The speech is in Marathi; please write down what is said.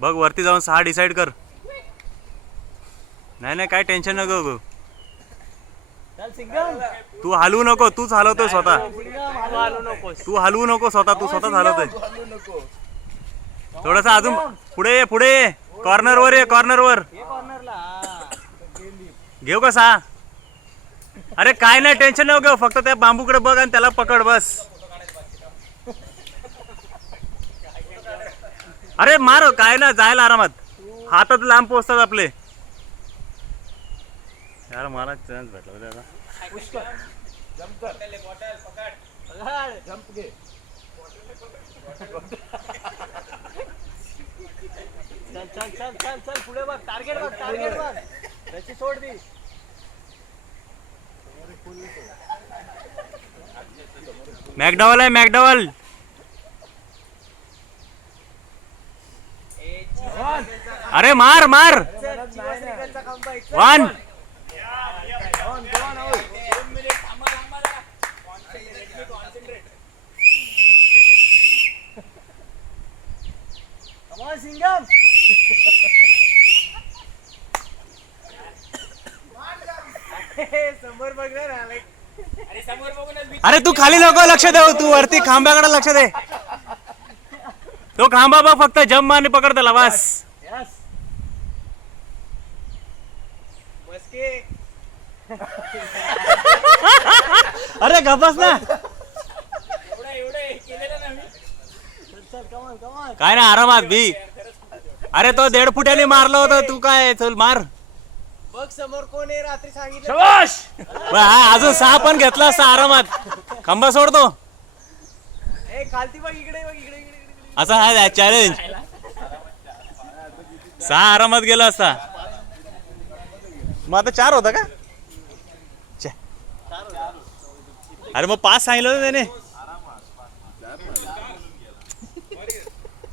बघ वरती जाऊन 6 डिसाइड कर. नाही नाही काय टेन्शन नको गो. तू हलवू नको, तूच हलवतोय स्वतः. तू हलवू नको स्वतः, तू स्वतःच हलवतोय. थोडंसं अजून पुढे ये, पुढे ये. कॉर्नर वर ये, कॉर्नर वर घेऊ का 6. अरे काय नाही टेन्शन नको घेऊ, फक्त त्या बांबूकडे बघ आणि त्याला पकड बस. अरे मार, काय ना जायला आरामात. हातात लांब पोचतात आपले. यार मला चान्स भेटला त्याला. चल चल चल चल पुढे बघ, टार्गेट बघ, टार्गेट बघ. त्याची सोड दी. मॅकडॉवल आहे, मॅकडॉवल. अरे मार मार. 1 सिंगम. समोर बघ ना. अरे समोर बघून. अरे तू खाली नको लक्ष दे, तू वरती खांब्याकडे लक्ष दे. तो खांबा बघ, फक्त जम्प मारणे पकड त्याला बस. अरे गबस ना. काय ना आरामात भी. अरे तो 1.5 फुटाने मारलं होतं, तू काय चल मार. बघ समोर कोण आहे, रात्री सांगितलं. हा अजून 6 पण घेतला असता आरामात. खांबा सोडतो खालती बघ, इकडे बघ, इकडे इकडे. असा हा चॅलेंज. 6 आरामात गेला असता. मग आता 4 होता का? अरे मग 5 सांगितलं होतं त्याने.